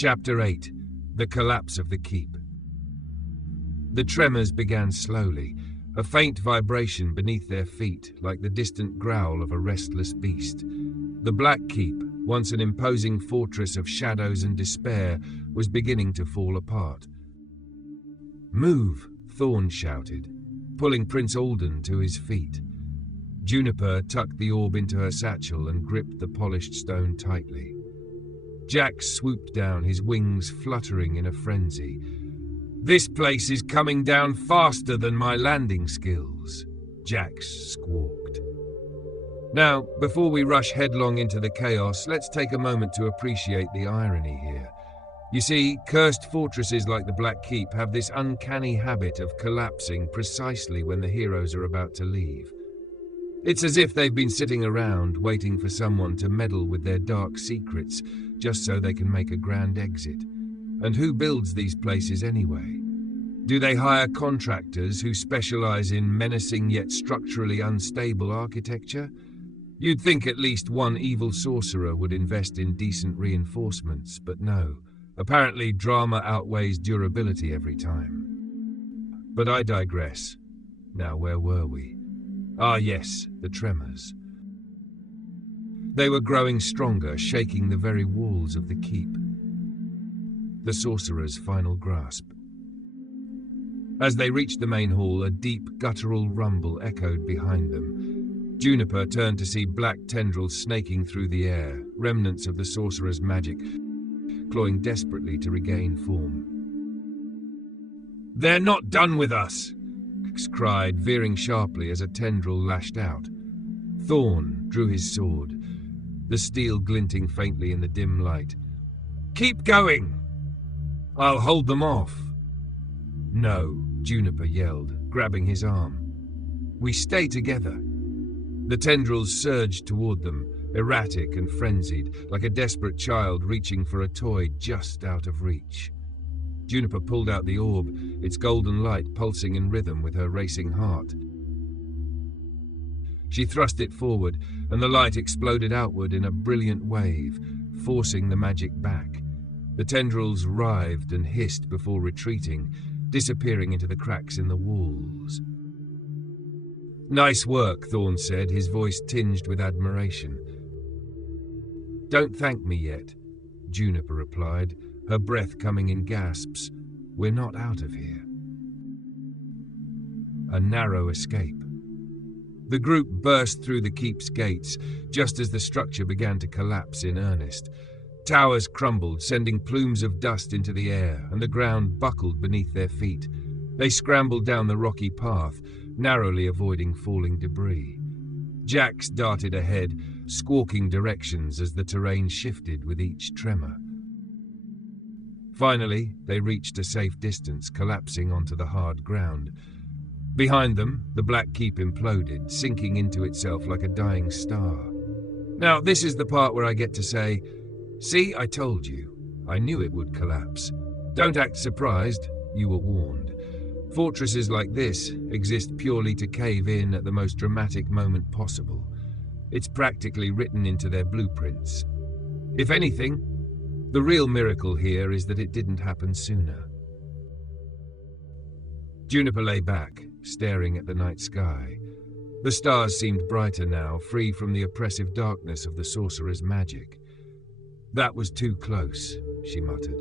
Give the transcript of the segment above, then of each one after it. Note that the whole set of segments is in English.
Chapter 8. The Collapse of the Keep. The tremors began slowly, a faint vibration beneath their feet, like the distant growl of a restless beast. The Black Keep, once an imposing fortress of shadows and despair, was beginning to fall apart. "Move!" Thorn shouted, pulling Prince Alden to his feet. Juniper tucked the orb into her satchel and gripped the polished stone tightly. Jack swooped down, his wings fluttering in a frenzy. "This place is coming down faster than my landing skills," Jax squawked. Now, before we rush headlong into the chaos, let's take a moment to appreciate the irony here. You see, cursed fortresses like the Black Keep have this uncanny habit of collapsing precisely when the heroes are about to leave. It's as if they've been sitting around waiting for someone to meddle with their dark secrets just so they can make a grand exit. And who builds these places anyway? Do they hire contractors who specialize in menacing yet structurally unstable architecture? You'd think at least one evil sorcerer would invest in decent reinforcements, but no. Apparently drama outweighs durability every time. But I digress. Now, where were we? Ah yes, the tremors. They were growing stronger, shaking the very walls of the keep. The sorcerer's final grasp. As they reached the main hall, a deep, guttural rumble echoed behind them. Juniper turned to see black tendrils snaking through the air, remnants of the sorcerer's magic, clawing desperately to regain form. "They're not done with us!" X cried, veering sharply as a tendril lashed out. Thorn drew his sword, the steel glinting faintly in the dim light. "Keep going! I'll hold them off." "No," Juniper yelled, grabbing his arm. "We stay together." The tendrils surged toward them, erratic and frenzied, like a desperate child reaching for a toy just out of reach. Juniper pulled out the orb, its golden light pulsing in rhythm with her racing heart. She thrust it forward, and the light exploded outward in a brilliant wave, forcing the magic back. The tendrils writhed and hissed before retreating, disappearing into the cracks in the walls. "Nice work," Thorn said, his voice tinged with admiration. "Don't thank me yet," Juniper replied, her breath coming in gasps. "We're not out of here." A narrow escape. The group burst through the keep's gates, just as the structure began to collapse in earnest. Towers crumbled, sending plumes of dust into the air, and the ground buckled beneath their feet. They scrambled down the rocky path, narrowly avoiding falling debris. Jax darted ahead, squawking directions as the terrain shifted with each tremor. Finally, they reached a safe distance, collapsing onto the hard ground. Behind them, the Black Keep imploded, sinking into itself like a dying star. Now, this is the part where I get to say, "See, I told you. I knew it would collapse. Don't act surprised, you were warned. Fortresses like this exist purely to cave in at the most dramatic moment possible. It's practically written into their blueprints. If anything, the real miracle here is that it didn't happen sooner." Juniper lay back, staring at the night sky. The stars seemed brighter now, free from the oppressive darkness of the sorcerer's magic. "That was too close," she muttered.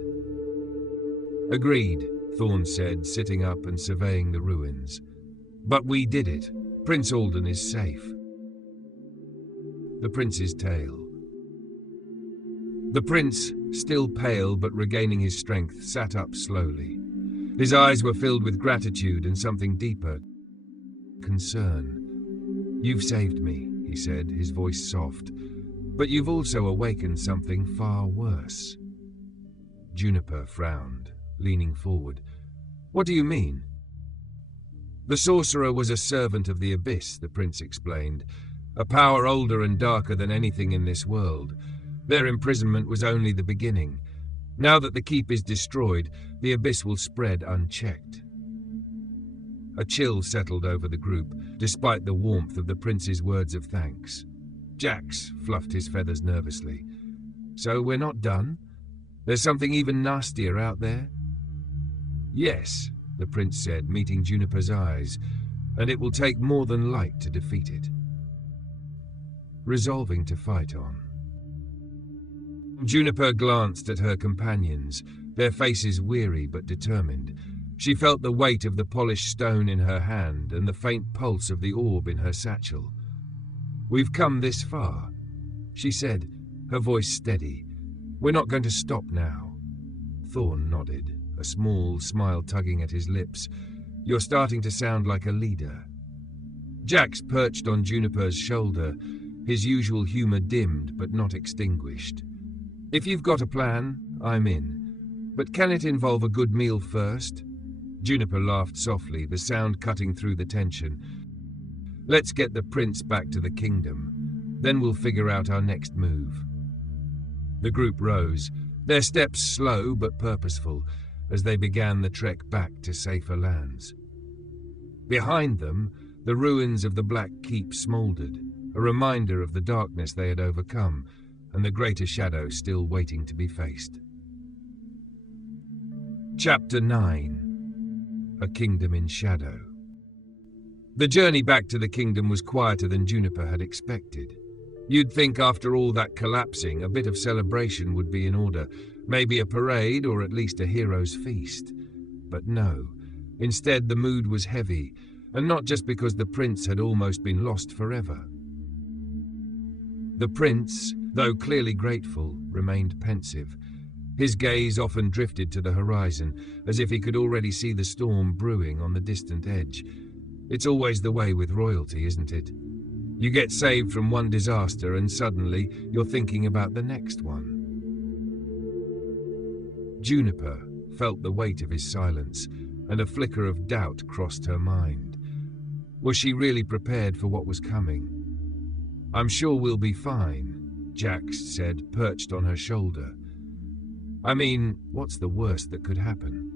"Agreed," Thorn said, sitting up and surveying the ruins. "But we did it. Prince Alden is safe." The prince's tale. The prince, still pale but regaining his strength, sat up slowly. His eyes were filled with gratitude and something deeper, concern. "You've saved me," he said, his voice soft. "But you've also awakened something far worse." Juniper frowned, leaning forward. "What do you mean?" "The sorcerer was a servant of the Abyss," the prince explained. "A power older and darker than anything in this world. Their imprisonment was only the beginning. Now that the keep is destroyed, the Abyss will spread unchecked." A chill settled over the group, despite the warmth of the prince's words of thanks. Jax fluffed his feathers nervously. "So we're not done? There's something even nastier out there? Yes, the prince said, meeting Juniper's eyes, and it will take more than light to defeat it. Resolving to fight on. Juniper glanced at her companions, their faces weary but determined. She felt the weight of the polished stone in her hand and the faint pulse of the orb in her satchel. "We've come this far," she said, her voice steady. "We're not going to stop now." Thorn nodded, a small smile tugging at his lips. "You're starting to sound like a leader." Jax perched on Juniper's shoulder, his usual humor dimmed but not extinguished. "If you've got a plan, I'm in. But can it involve a good meal first?" Juniper laughed softly, the sound cutting through the tension. "Let's get the prince back to the kingdom. Then we'll figure out our next move." The group rose, their steps slow but purposeful, as they began the trek back to safer lands. Behind them, the ruins of the Black Keep smouldered, a reminder of the darkness they had overcome, and the greater shadow still waiting to be faced. Chapter 9. A Kingdom in Shadow. The journey back to the kingdom was quieter than Juniper had expected. You'd think after all that collapsing, a bit of celebration would be in order, maybe a parade or at least a hero's feast. But no, instead the mood was heavy, and not just because the prince had almost been lost forever. The prince, though clearly grateful, remained pensive. His gaze often drifted to the horizon, as if he could already see the storm brewing on the distant edge. It's always the way with royalty, isn't it? You get saved from one disaster and suddenly you're thinking about the next one. Juniper felt the weight of his silence, and a flicker of doubt crossed her mind. Was she really prepared for what was coming? "I'm sure we'll be fine," Jax said, perched on her shoulder. "I mean, what's the worst that could happen?"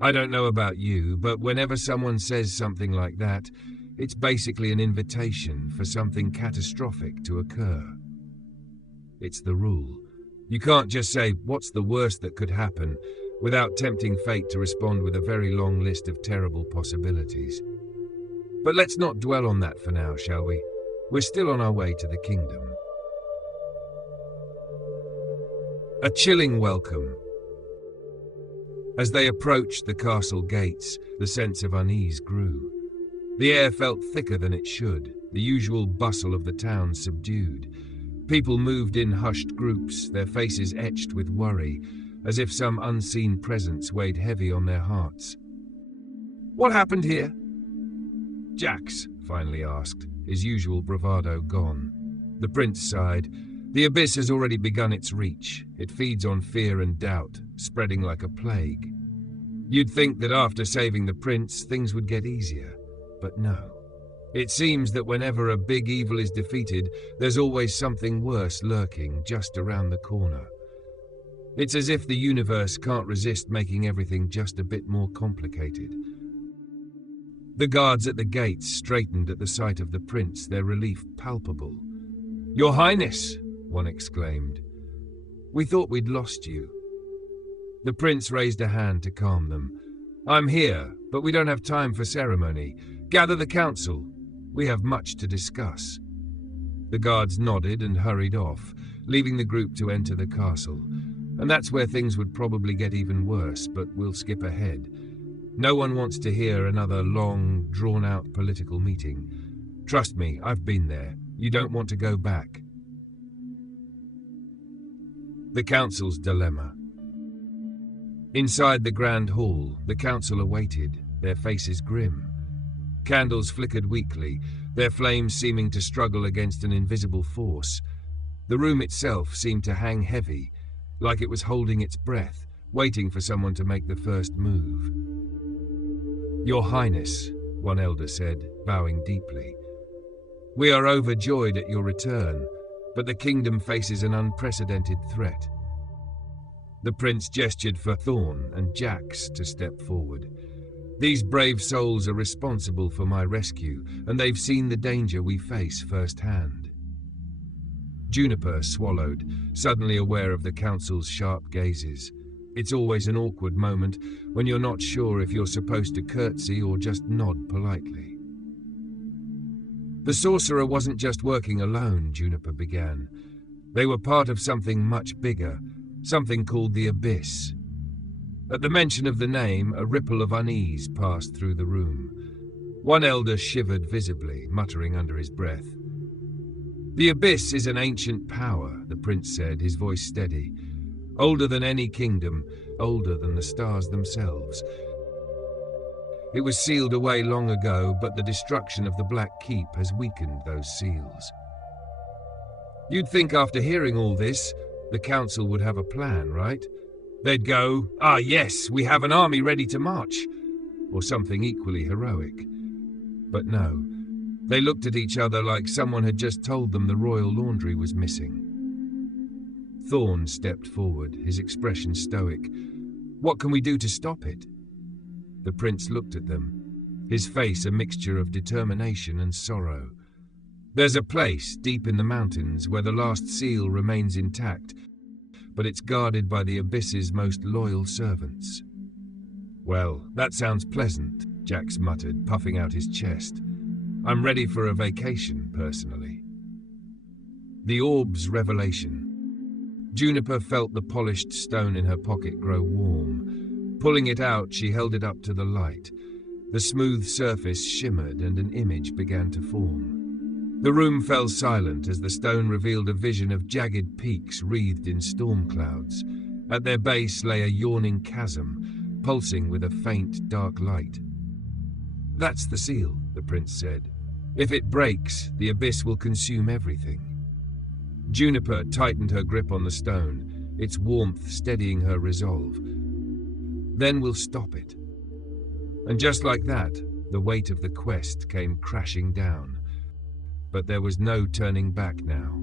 "I don't know about you, but whenever someone says something like that, it's basically an invitation for something catastrophic to occur. It's the rule. You can't just say, 'What's the worst that could happen?' without tempting fate to respond with a very long list of terrible possibilities. But let's not dwell on that for now, shall we? We're still on our way to the kingdom." A chilling welcome. As they approached the castle gates, the sense of unease grew. The air felt thicker than it should, the usual bustle of the town subdued. People moved in hushed groups, their faces etched with worry, as if some unseen presence weighed heavy on their hearts. "What happened here?" Jax finally asked, his usual bravado gone. The prince sighed. "The abyss has already begun its reach. It feeds on fear and doubt, spreading like a plague. You'd think that after saving the prince, things would get easier. But no. It seems that whenever a big evil is defeated, there's always something worse lurking just around the corner. It's as if the universe can't resist making everything just a bit more complicated." The guards at the gates straightened at the sight of the prince, their relief palpable. "Your Highness!" one exclaimed. "We thought we'd lost you." The prince raised a hand to calm them. "I'm here, but we don't have time for ceremony. Gather the council. We have much to discuss." The guards nodded and hurried off, leaving the group to enter the castle. And that's where things would probably get even worse, but we'll skip ahead. No one wants to hear another long, drawn-out political meeting. Trust me, I've been there. You don't want to go back. The council's dilemma. Inside the grand hall, the council awaited, their faces grim. Candles flickered weakly, their flames seeming to struggle against an invisible force. The room itself seemed to hang heavy, like it was holding its breath, waiting for someone to make the first move. "Your Highness," one elder said, bowing deeply. "We are overjoyed at your return, but the kingdom faces an unprecedented threat." The prince gestured for Thorn and Jax to step forward. "These brave souls are responsible for my rescue, and they've seen the danger we face firsthand." Juniper swallowed, suddenly aware of the council's sharp gazes. It's always an awkward moment when you're not sure if you're supposed to curtsy or just nod politely. The sorcerer wasn't just working alone, Juniper began. They were part of something much bigger, something called the Abyss. At the mention of the name, a ripple of unease passed through the room. One elder shivered visibly, muttering under his breath. The Abyss is an ancient power, the prince said, his voice steady. Older than any kingdom, older than the stars themselves. It was sealed away long ago, but the destruction of the Black Keep has weakened those seals. You'd think after hearing all this, the council would have a plan, right? They'd go, "Ah yes, we have an army ready to march," or something equally heroic. But no, they looked at each other like someone had just told them the royal laundry was missing. Thorn stepped forward, his expression stoic. "What can we do to stop it?" The prince looked at them, his face a mixture of determination and sorrow. "There's a place deep in the mountains where the last seal remains intact, but it's guarded by the Abyss's most loyal servants." "Well, that sounds pleasant," Jax muttered, puffing out his chest. "I'm ready for a vacation, personally." The orb's revelation. Juniper felt the polished stone in her pocket grow warm. Pulling it out, she held it up to the light. The smooth surface shimmered and an image began to form. The room fell silent as the stone revealed a vision of jagged peaks wreathed in storm clouds. At their base lay a yawning chasm, pulsing with a faint, dark light. "That's the seal," the prince said. "If it breaks, the Abyss will consume everything." Juniper tightened her grip on the stone, its warmth steadying her resolve. "Then we'll stop it." And just like that, the weight of the quest came crashing down. But there was no turning back now.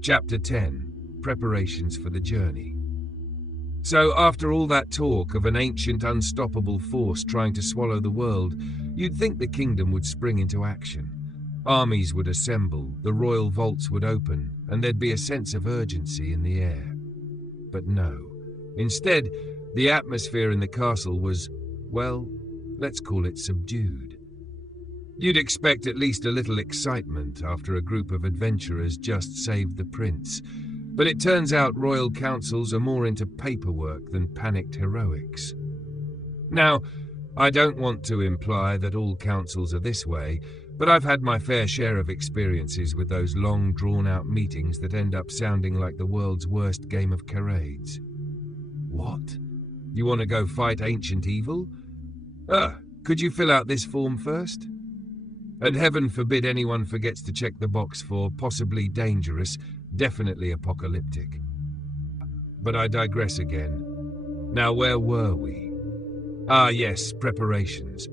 Chapter 10. Preparations for the journey. So after all that talk of an ancient unstoppable force trying to swallow the world, you'd think the kingdom would spring into action. Armies would assemble, the royal vaults would open, and there'd be a sense of urgency in the air. But no. Instead, the atmosphere in the castle was, well, let's call it subdued. You'd expect at least a little excitement after a group of adventurers just saved the prince, but it turns out royal councils are more into paperwork than panicked heroics. Now, I don't want to imply that all councils are this way, but I've had my fair share of experiences with those long, drawn-out meetings that end up sounding like the world's worst game of charades. What? You want to go fight ancient evil? Could you fill out this form first? And heaven forbid anyone forgets to check the box for possibly dangerous, definitely apocalyptic. But I digress again. Now, where were we? Ah, yes, preparations.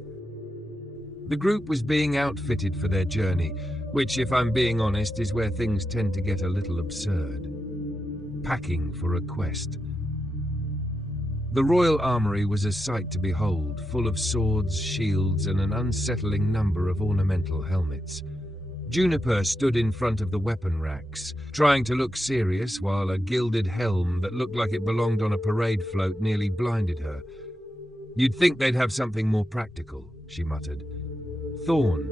The group was being outfitted for their journey, which, if I'm being honest, is where things tend to get a little absurd. Packing for a quest. The royal armory was a sight to behold, full of swords, shields, and an unsettling number of ornamental helmets. Juniper stood in front of the weapon racks, trying to look serious while a gilded helm that looked like it belonged on a parade float nearly blinded her. "You'd think they'd have something more practical," she muttered. Thorn,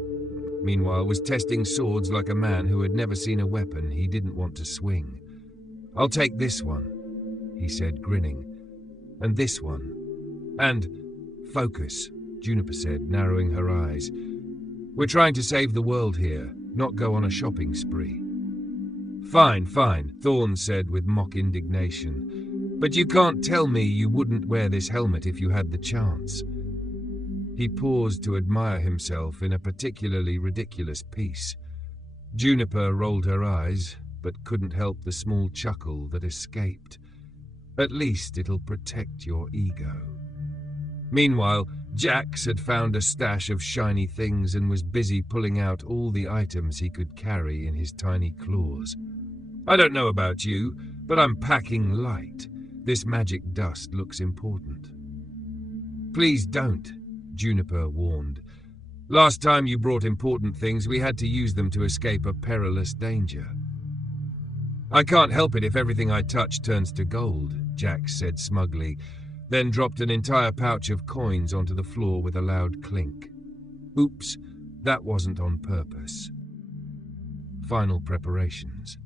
meanwhile, was testing swords like a man who had never seen a weapon he didn't want to swing. "I'll take this one," he said, grinning. "And this one. And focus," Juniper said, narrowing her eyes. "We're trying to save the world here, not go on a shopping spree." Fine, Thorn said with mock indignation. "But you can't tell me you wouldn't wear this helmet if you had the chance." He paused to admire himself in a particularly ridiculous piece. Juniper rolled her eyes, but couldn't help the small chuckle that escaped. "At least it'll protect your ego." Meanwhile, Jax had found a stash of shiny things and was busy pulling out all the items he could carry in his tiny claws. "I don't know about you, but I'm packing light. This magic dust looks important." "Please don't," Juniper warned. "Last time you brought important things, we had to use them to escape a perilous danger." I can't help it if everything I touch turns to gold, Jack said smugly, then dropped an entire pouch of coins onto the floor with a loud clink. Oops, that wasn't on purpose. Final preparations.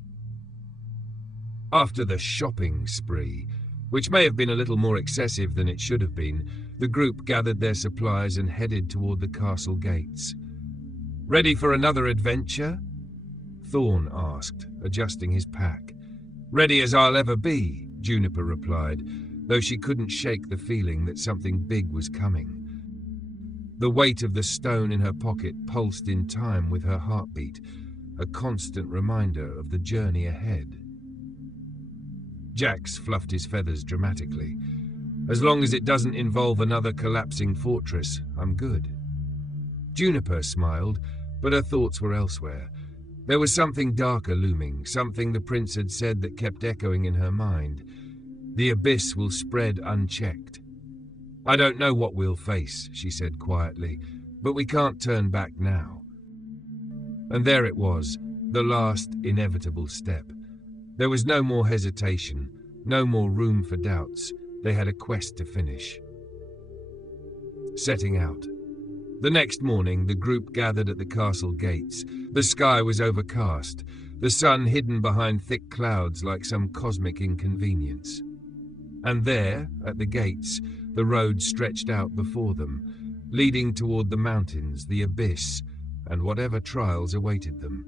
After the shopping spree, which may have been a little more excessive than it should have been, the group gathered their supplies and headed toward the castle gates. "Ready for another adventure?" Thorn asked, adjusting his pack. "Ready as I'll ever be," Juniper replied, though she couldn't shake the feeling that something big was coming. The weight of the stone in her pocket pulsed in time with her heartbeat, a constant reminder of the journey ahead. Jax fluffed his feathers dramatically. "As long as it doesn't involve another collapsing fortress, I'm good." Juniper smiled, but her thoughts were elsewhere. There was something darker looming, something the prince had said that kept echoing in her mind. The abyss will spread unchecked. "I don't know what we'll face," she said quietly, "but we can't turn back now." And there it was, the last inevitable step. There was no more hesitation, no more room for doubts. They had a quest to finish. Setting out. The next morning, the group gathered at the castle gates. The sky was overcast, the sun hidden behind thick clouds like some cosmic inconvenience. And there, at the gates, the road stretched out before them, leading toward the mountains, the abyss, and whatever trials awaited them.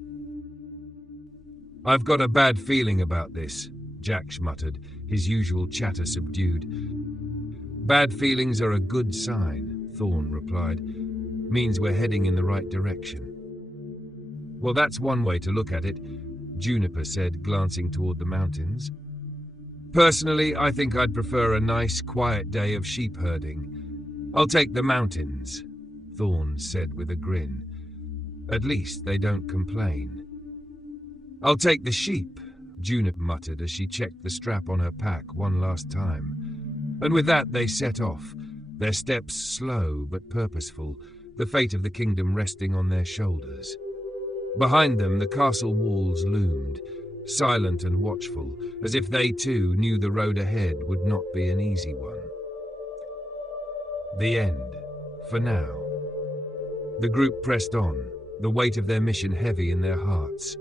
"I've got a bad feeling about this," Jack muttered, his usual chatter subdued. "Bad feelings are a good sign," Thorn replied. "Means we're heading in the right direction." "Well, that's one way to look at it," Juniper said, glancing toward the mountains. "Personally, I think I'd prefer a nice, quiet day of sheep herding. I'll take the mountains," Thorn said with a grin. "At least they don't complain." "I'll take the sheep," Juniper muttered as she checked the strap on her pack one last time. And with that they set off, their steps slow but purposeful, the fate of the kingdom resting on their shoulders. Behind them the castle walls loomed, silent and watchful, as if they too knew the road ahead would not be an easy one. The end, for now. The group pressed on, the weight of their mission heavy in their hearts.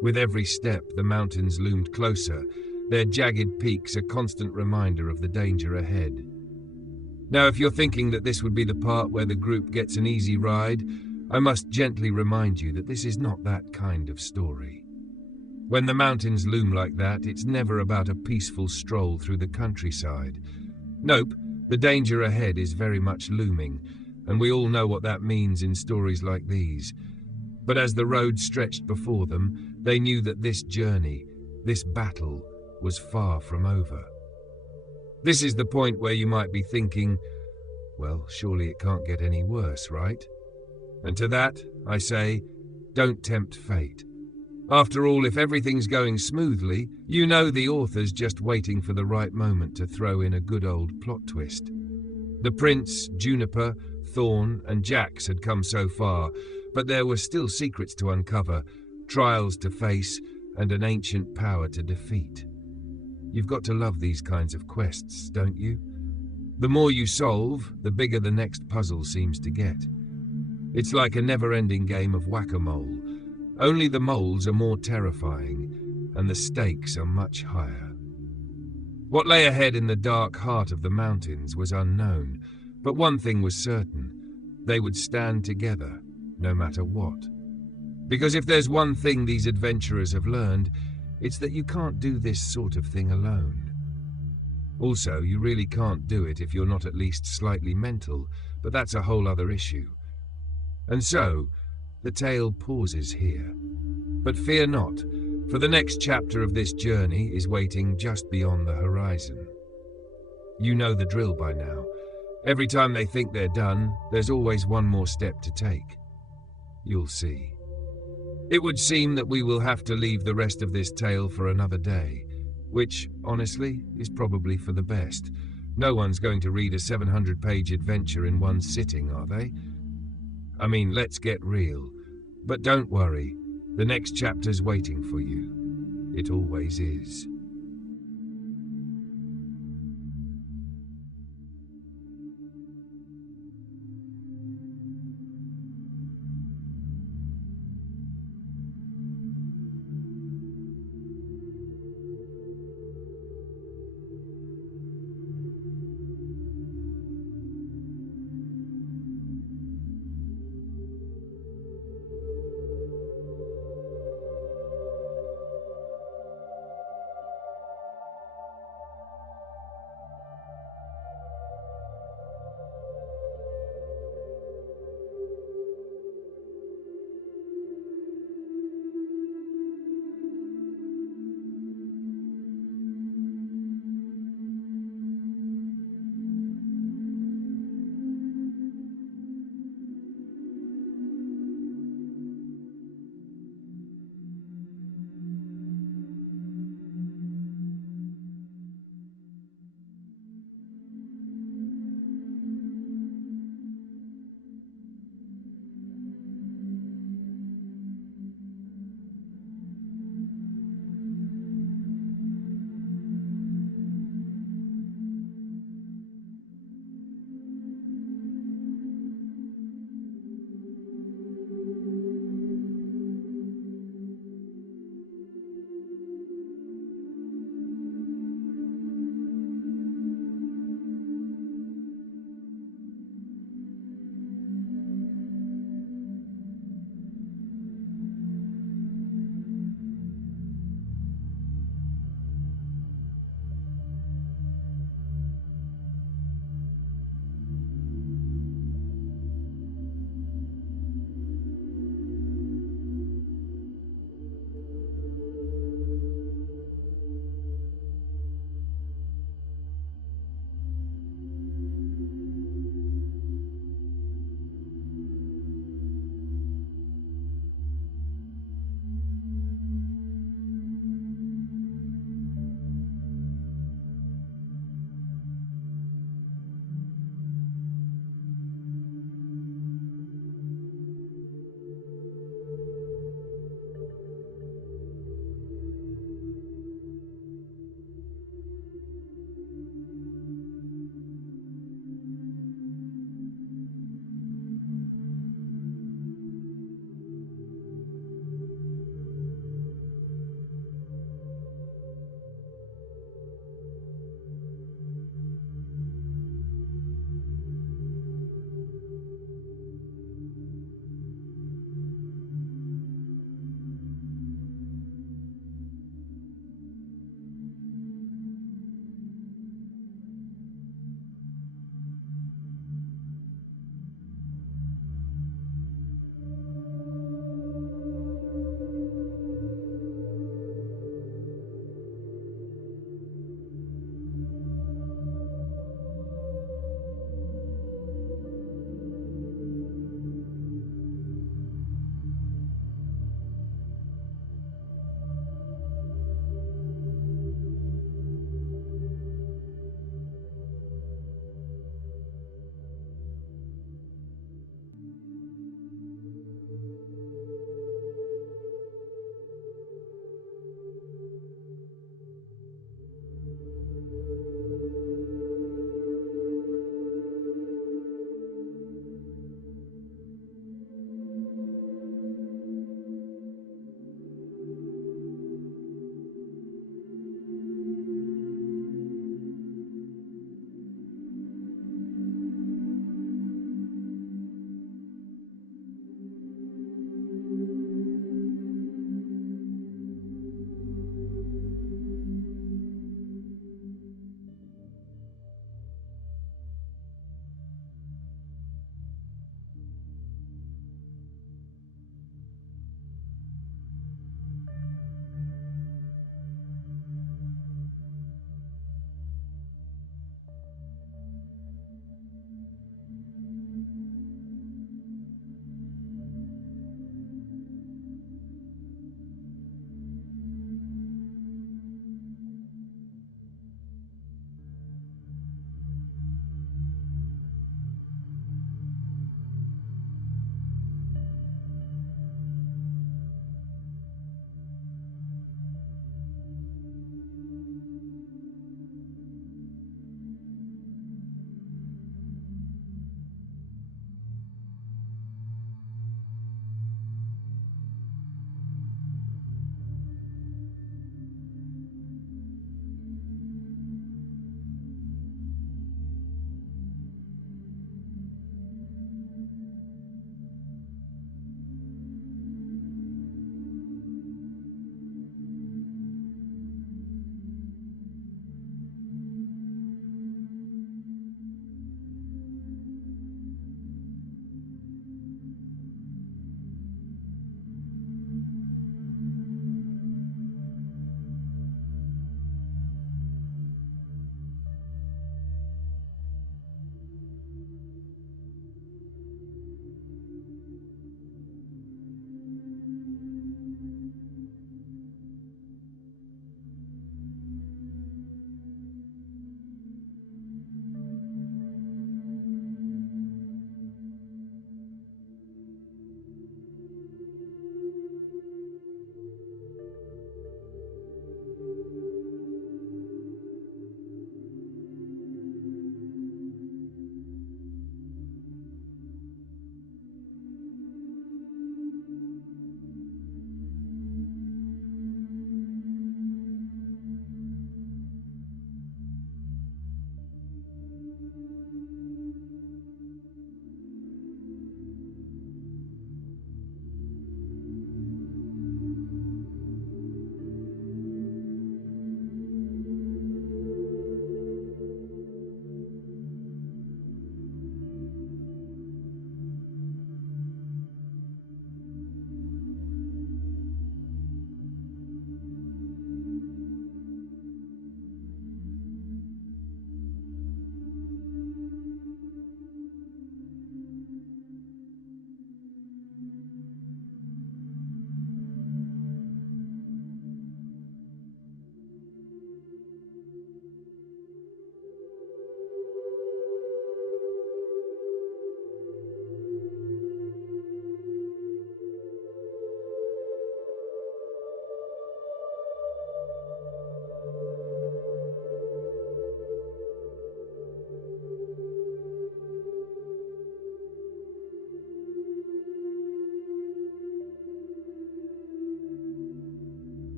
With every step, the mountains loomed closer, their jagged peaks a constant reminder of the danger ahead. Now, if you're thinking that this would be the part where the group gets an easy ride, I must gently remind you that this is not that kind of story. When the mountains loom like that, it's never about a peaceful stroll through the countryside. Nope, the danger ahead is very much looming, and we all know what that means in stories like these. But as the road stretched before them, they knew that this journey, this battle, was far from over. This is the point where you might be thinking, well, surely it can't get any worse, right? And to that, I say, don't tempt fate. After all, if everything's going smoothly, you know the author's just waiting for the right moment to throw in a good old plot twist. The prince, Juniper, Thorn, and Jax had come so far, but there were still secrets to uncover, trials to face, and an ancient power to defeat. You've got to love these kinds of quests, don't you? The more you solve, the bigger the next puzzle seems to get. It's like a never-ending game of whack-a-mole. Only the moles are more terrifying, and the stakes are much higher. What lay ahead in the dark heart of the mountains was unknown, but one thing was certain: they would stand together, no matter what. Because if there's one thing these adventurers have learned, it's that you can't do this sort of thing alone. Also, you really can't do it if you're not at least slightly mental, but that's a whole other issue. And so, the tale pauses here. But fear not, for the next chapter of this journey is waiting just beyond the horizon. You know the drill by now. Every time they think they're done, there's always one more step to take. You'll see. It would seem that we will have to leave the rest of this tale for another day, which, honestly, is probably for the best. No one's going to read a 700-page adventure in one sitting, are they? I mean, let's get real. But don't worry, the next chapter's waiting for you. It always is.